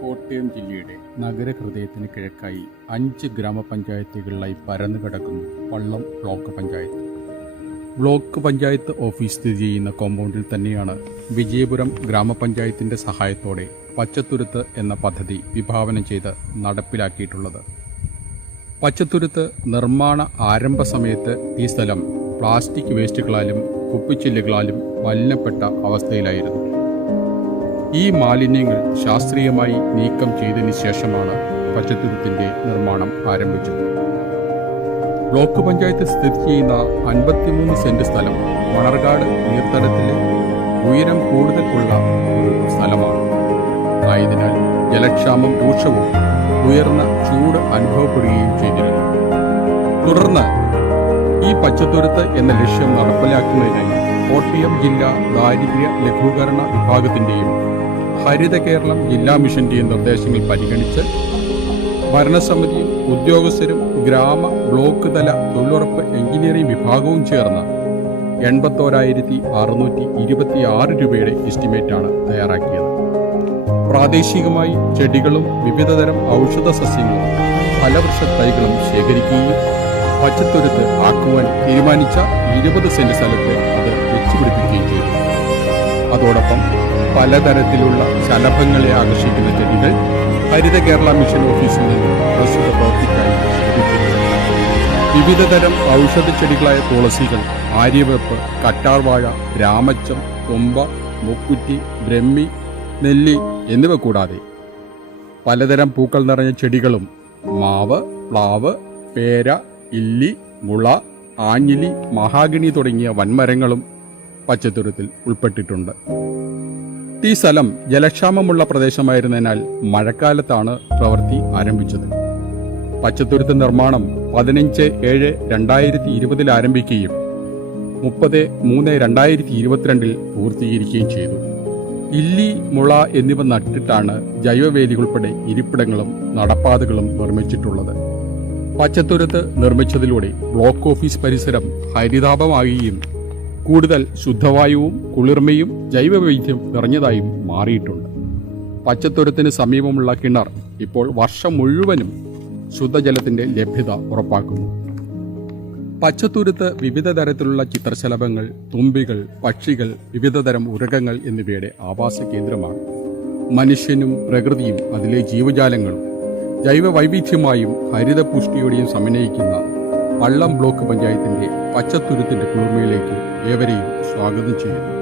കോട്ടയം ജില്ലയുടെ നഗരഹൃദയത്തിന് കിഴക്കായി 5 ഗ്രാമപഞ്ചായത്തുകളിലായി പരന്നു കിടക്കുന്നു Pallam block panchayat. Block panchayat office സ്ഥിതി ചെയ്യുന്ന കോമ്പൗണ്ടിൽ തന്നെയാണ് വിജയപുരം ഗ്രാമപഞ്ചായത്തിൻ്റെ സഹായത്തോടെ പച്ചത്തുരുത്ത് എന്ന പദ്ധതി വിഭാവനം ചെയ്ത് നടപ്പിലാക്കിയിട്ടുള്ളത്. പച്ചത്തുരുത്ത് നിർമ്മാണ ആരംഭ സമയത്ത് ഈ സ്ഥലം പ്ലാസ്റ്റിക് വേസ്റ്റുകളാലും കുപ്പിച്ചില്ലുകളാലും മലിനപ്പെട്ട അവസ്ഥയിലായിരുന്നു. ഈ മാലിന്യങ്ങൾ ശാസ്ത്രീയമായി നീക്കം ചെയ്തതിനു ശേഷമാണ് പച്ചത്തുരുത്തിൻ്റെ നിർമ്മാണം ആരംഭിച്ചത്. ബ്ലോക്ക് പഞ്ചായത്ത് സ്ഥിതി ചെയ്യുന്ന 53 സെന്റ് സ്ഥലം മണർകാട് നീർത്തടത്തിലെ ഉയരം കൂടുതൽ ഉള്ള ഒരു സ്ഥലമാണ്. ആയതിനാൽ ജലക്ഷാമം രൂക്ഷവും ഉയർന്ന ചൂട് അനുഭവപ്പെടുകയും ചെയ്തിരുന്നു. തുടർന്ന് ഈ പച്ചത്തുരുത്ത് എന്ന ലക്ഷ്യം നടപ്പിലാക്കുന്നതിനായി കോട്ടയം ജില്ലാ ദാരിദ്ര്യ ലഘൂകരണ വിഭാഗത്തിൻ്റെയും ഹരിത കേരളം ജില്ലാ മിഷന്റെയും നിർദ്ദേശങ്ങൾ പരിഗണിച്ച് ഭരണസമിതിയും ഉദ്യോഗസ്ഥരും ഗ്രാമ ബ്ലോക്ക് തല തൊഴിലുറപ്പ് എഞ്ചിനീയറിംഗ് വിഭാഗവും ചേർന്ന് 81,626 രൂപയുടെ എസ്റ്റിമേറ്റാണ് തയ്യാറാക്കിയത്. പ്രാദേശികമായി ചെടികളും വിവിധതരം ഔഷധ സസ്യങ്ങളും ഫലവൃക്ഷ തൈകളും ശേഖരിക്കുകയും പച്ചത്തുരുത്ത് ആക്കുവാൻ തീരുമാനിച്ച 20 സെന്റ് സ്ഥലത്ത് അത് വെച്ചുപിടിപ്പിക്കുകയും ചെയ്തു. അതോടൊപ്പം പലതരത്തിലുള്ള ശലഭങ്ങളെ ആകർഷിക്കുന്ന ചെടികൾ ഹരിത കേരള മിഷൻ ഓഫീസിൽ നിന്ന് പ്രസ്തുത പ്രവൃത്തിക്കായി ലഭിച്ചിട്ടുണ്ട്. വിവിധതരം ഔഷധ ചെടികളായ തുളസികൾ, ആര്യവേപ്പ്, കറ്റാർവാഴ, രാമച്ചം, കൊമ്പ, മുക്കുറ്റി, ബ്രഹ്മി, നെല്ലി എന്നിവ കൂടാതെ പലതരം പൂക്കൾ നിറഞ്ഞ ചെടികളും മാവ്, പ്ലാവ്, പേര, ഇല്ലി, മുള, ആഞ്ഞിലി, മഹാഗണി തുടങ്ങിയ വൻമരങ്ങളും പച്ചത്തുരുത്തിൽ ഉൾപ്പെട്ടിട്ടുണ്ട്. ഈ സ്ഥലം ജലക്ഷാമമുള്ള പ്രദേശമായിരുന്നതിനാൽ മഴക്കാലത്താണ് പ്രവൃത്തി ആരംഭിച്ചത്. പച്ചത്തുരുത്ത് നിർമ്മാണം 15/7/2020 ആരംഭിക്കുകയും 30/3/2022 പൂർത്തീകരിക്കുകയും ചെയ്തു. ഇല്ലി, മുള എന്നിവ നട്ടിട്ടാണ് ജൈവവേലി ഉൾപ്പെടെ ഇരിപ്പിടങ്ങളും നടപ്പാതകളും നിർമ്മിച്ചിട്ടുള്ളത്. പച്ചത്തുരുത്ത് നിർമ്മിച്ചതിലൂടെ ബ്ലോക്ക് ഓഫീസ് പരിസരം ഹരിതാപമാകുകയും കൂടുതൽ ശുദ്ധവായുവും കുളിർമയും ജൈവവൈവിധ്യം നിറഞ്ഞതായും മാറിയിട്ടുണ്ട്. പച്ചത്തുരുത്തിന് സമീപമുള്ള കിണർ ഇപ്പോൾ വർഷം മുഴുവനും ശുദ്ധജലത്തിന്റെ ലഭ്യത ഉറപ്പാക്കുന്നു. പച്ചത്തുരുത്ത് വിവിധ തരത്തിലുള്ള ചിത്രശലഭങ്ങൾ, തുമ്പികൾ, പക്ഷികൾ, വിവിധതരം ഉരകങ്ങൾ എന്നിവയുടെ ആവാസ കേന്ദ്രമാണ്. മനുഷ്യനും പ്രകൃതിയും അതിലെ ജീവജാലങ്ങളും ജൈവ വൈവിധ്യമായും ഹരിതപുഷ്ടിയോടെയും സമന്വയിക്കുന്ന പള്ളം ബ്ലോക്ക് പഞ്ചായത്തിന്റെ പച്ചത്തുരുത്തിന്റെ കുളിർമയിലേക്ക് ഏവരെയും സ്വാഗതം ചെയ്യുന്നു.